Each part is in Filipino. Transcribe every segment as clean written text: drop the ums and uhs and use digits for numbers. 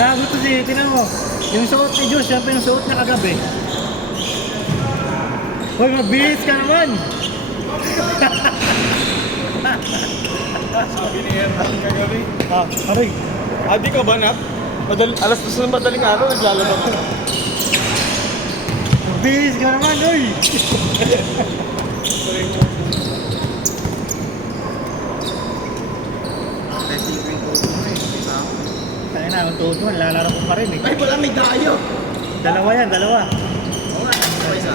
Gago to si, tinan mo. Yung suot ni Diyos, yan pa yung suot niya kagabi. Hoy, mabilis ka naman! Sabi ni Herman kagabi. Ah, aray. Di ka ba, Nat? Alas 2 ng madaling araw, naglalaba ka. Mabilis ka naman, oy! Tayo na, ang tuhod mo, nilalaro ko pa rin eh. Ay, wala, may dayo! Dalawa yan, dalawa. Oo nga, ito isa.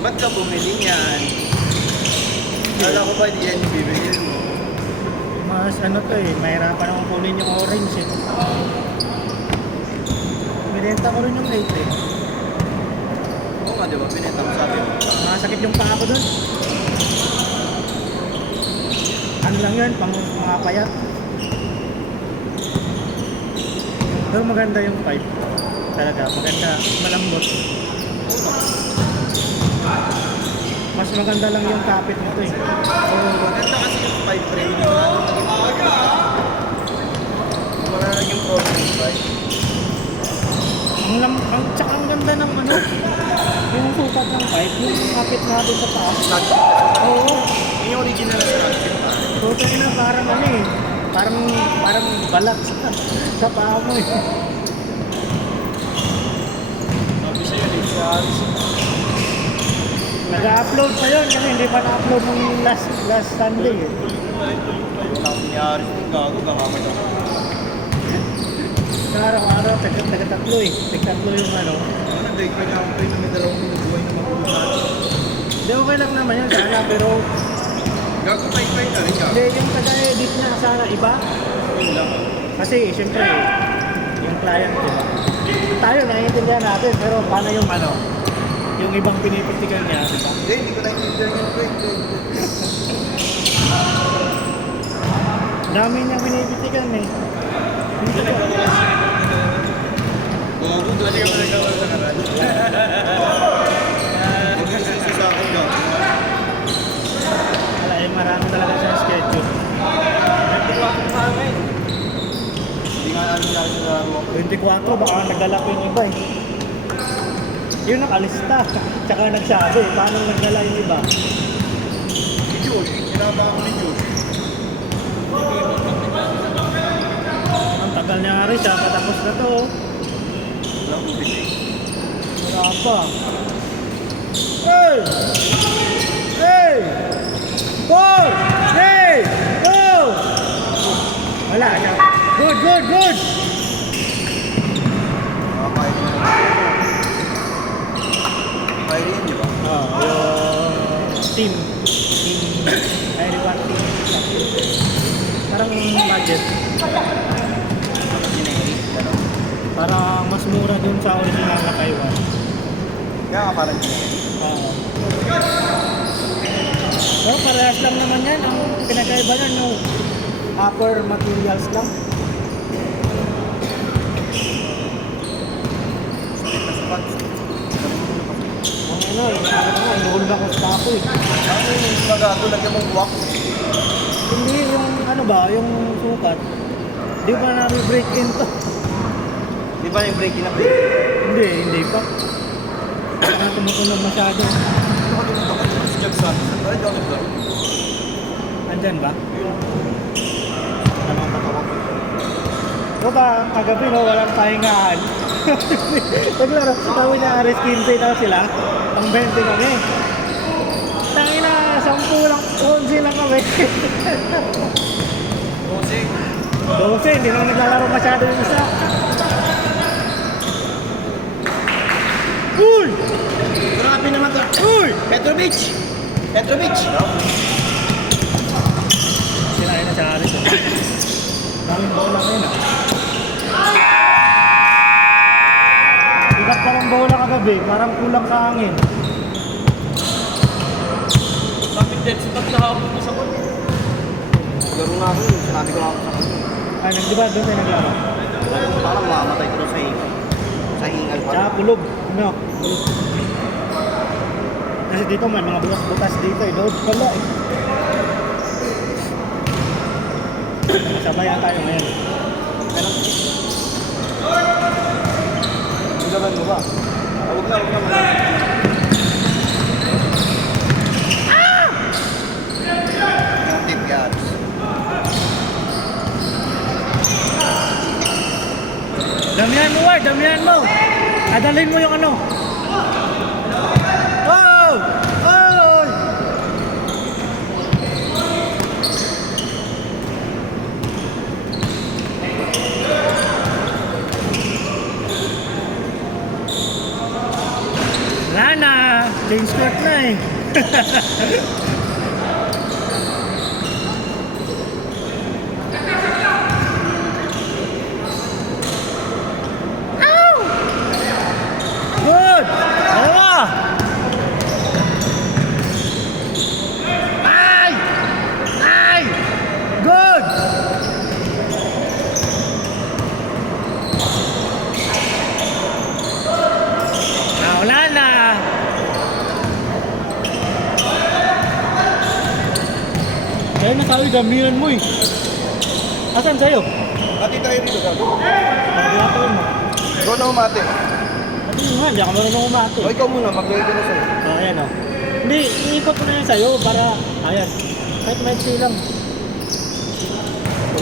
Ba't ka bumili niyan? Kala ko ba yan bibili mo? Mas ano to eh, mahirapan akong kunin yung orange eh. Binenta ko rin yung late eh. Oo nga, di ba? Pinita mo sabi mo. Masakit yung paa ko dun. Ano lang yun, pang mga payat. Pero maganda yung pipe. Talaga, maganda. Malambot. Mas maganda lang yung kapit nito eh. Maganda kasi yung 5 frame nyo. Wala lang yung problem, right? Tsaka ang ganda ng ano, yung sukat ng pipe, yung kapit natin sa taas. Oo. Yung original na structure pa. Total na parang ano eh. Parang balat sa paa mo eh. Sabi sa'yo, sa Aris. Nag-upload pa yun kasi hindi pa na-upload nung last Sunday eh. Wala akong ni Aris yung gago, gagamay ako. Araw-araw, taga-tatlo eh. Taga-tatlo yung ano. Nag-date ka niya ako kayo na may dalawang minubuhay na magugulat. Hindi, okay lang naman yun sana pero Gago, pay-pay ka rin ka. hindi, yung taga-edit niya sana iba. Yun lang. Kasi siyempre, yung client diba? Tayo, naiintindihan natin pero paano yung ano? Yung ibang pinipitikan niya, diba? Hindi ko naiintindihan yung friend. Dami niyang pinipitikan eh. Hindi ko Oo, dali ka nagkawal sa karan. Huwag yung susi sa akin gago. wala eh, marami talaga siyang schedule. Nagtiwapin pa amin. Hindi nga ano lang sa laro ako. 24, baka nagdala pa yung iba eh. Yun nakalista. Tsaka nagsabi, paano nagdala yung iba? Si Jules, sinaba ako ni Jules. Ang tagal niya nga rin siya, patapos na to. Wala akong bisig. Wala pa. Hey! Hey! Four! Hey! Go! Wala siya. Good, good, good! Makakain mo. Kain rin, di ba? Yung team. Everyone team. Parang budget. Parang mas mura dun sa original na Taiwan. Kaya nga parang Oo. Pero parehas lang naman yan. Ang pinagkaiba yan yung upper materials lang. Ang ano eh, inuhol na ko sa tapo eh. ano yung magago, lagyan mong buwak. Hindi yung ano ba, yung sukat. Di ba namin break in to? Di ba yung break-in na break? Hindi pa. Baka tumutunog masyado. Nakalimutan ko yung skip sa akin. Ay, di ako naglaro. Andyan ba? Ano ang patawag? O ba, kagabi no, walang pahingaan. Naglaro, sabi na Aris 15 daw sila. Pang 20 kami. Tangin na, 10 lang, 11 lang kami. Kasi, 12, hindi lang naglalaro masyado yung isa. Uy! grabe naman to. Uy! Petrovic! Petrovic! Sinain na si Aris. Daming bola ngayon ah. Ikat pa ng bola kagabi, parang kulang sa hangin. Bakit dead sa hapon mo sa kanya? Laro nga ako yun. Sinabi ko nga ako sa kanya. Ay, di ba doon tayo naglaro? Parang mamamatay ko sa hingal. Sa hingal pa. Tsaka pulog. Ano? Pulog. Kasi dito may mga butas-butas dito eh. Doon pala eh. Sabayan tayo ngayon. Ilaban mo ba? Huwag na, huwag na. Tip yards. Damihan mo, Ward. Damihan mo. Adalhin mo yung ano. Oh! Oh! Wala na. Change court na eh. Good! Dalawa! Ay! Ay! Good! Wala na! Kaya nasabi, damihan mo eh. Asan sa'yo? Pati tayo rito, gago. Pag-iapin mo. Ikaw na umate. Pati nga, hindi ako marunong umati. O ikaw muna, mag-ready na sa'yo. Ayan o. Hindi, iikot ko na yan sa'yo para, ayan. Kahit maiksi lang.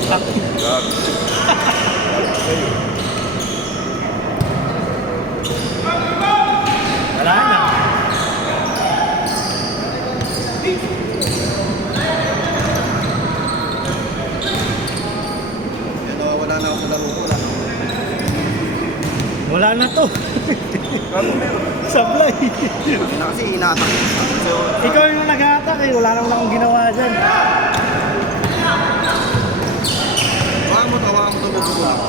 Gago. Wala na. Yan, nawawala na ako sa laro ko lang. Wala na to. Gago meron. Sablay. Na kasi inatak. So, Ikaw yung nag-attack eh. Wala naman akong ginawa dyan. tawa mo ito, bubuha ako.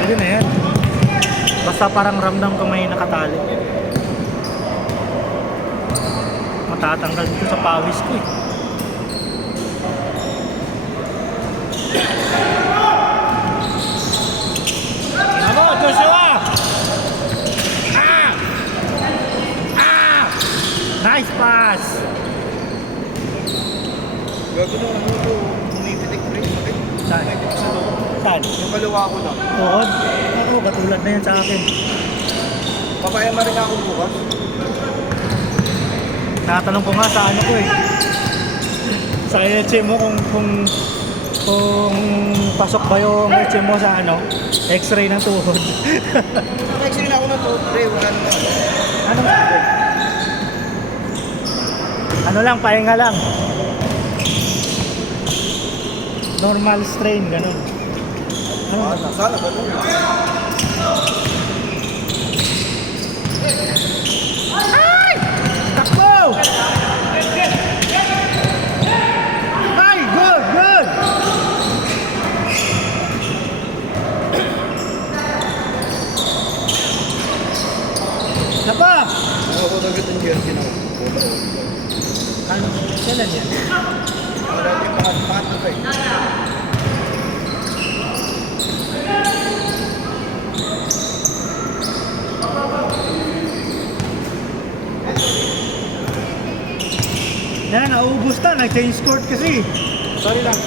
Pwede na yan. Basta parang ramdam ko may nakatali. Matatanggal dito sa pawis ko eh. Ano, Joshua! Ah! Ah! Nice pass! Gago na ano ito, umipitik pre. Bakit? Saan? Umipitik sa loob. Saan? Yung kaliwa ko lang. Tuhod? Oo, katulad na yan sa akin. Papayama rin ako bukas. Nakatanong ko nga sa ano ko eh. Sa HM mo kung pasok ba yung HM mo sa ano, x-ray ng tuhod. Nag-explain ako na to, pre, wala naman. Ano sabi? Ano lang, pahinga lang. Normal strain, ganun. Ano ba? Sana ganun. Ay! Takbo! Ay, good, good! Isa pa! Ako agad ang jersey na ako. Ano? Kailan yan? Wala yung pangat-pangat na eh. Yan, naubos na. Nag-change court kasi. Sorry lang.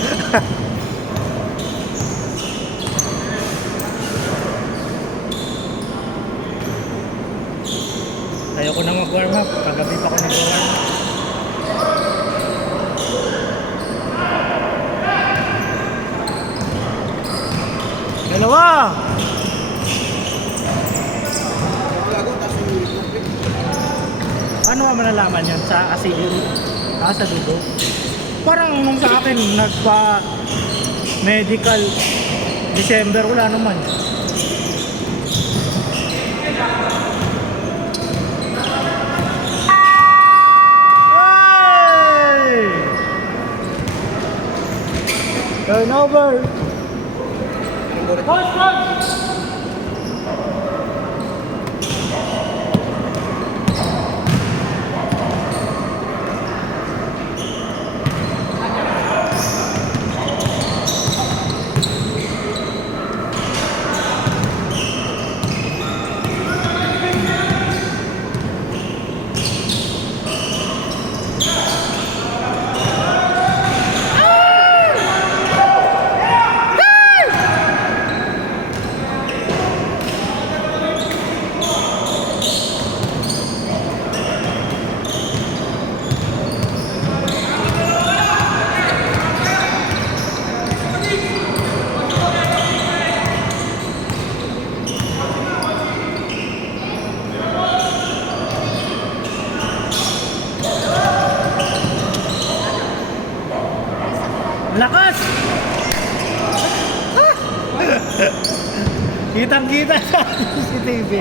Ayoko na mag-warm up. Kagabi pa ako nag-warm up. Dalawa! Gago, tapos yung ulit mo, pre. Ano ba malalaman yan sa asidero? Sa dugo? Parang nung sa akin, nagpa-medical December, wala naman. Hey! Turnover! Anong Lakas! Kitang-kita sa CCTV.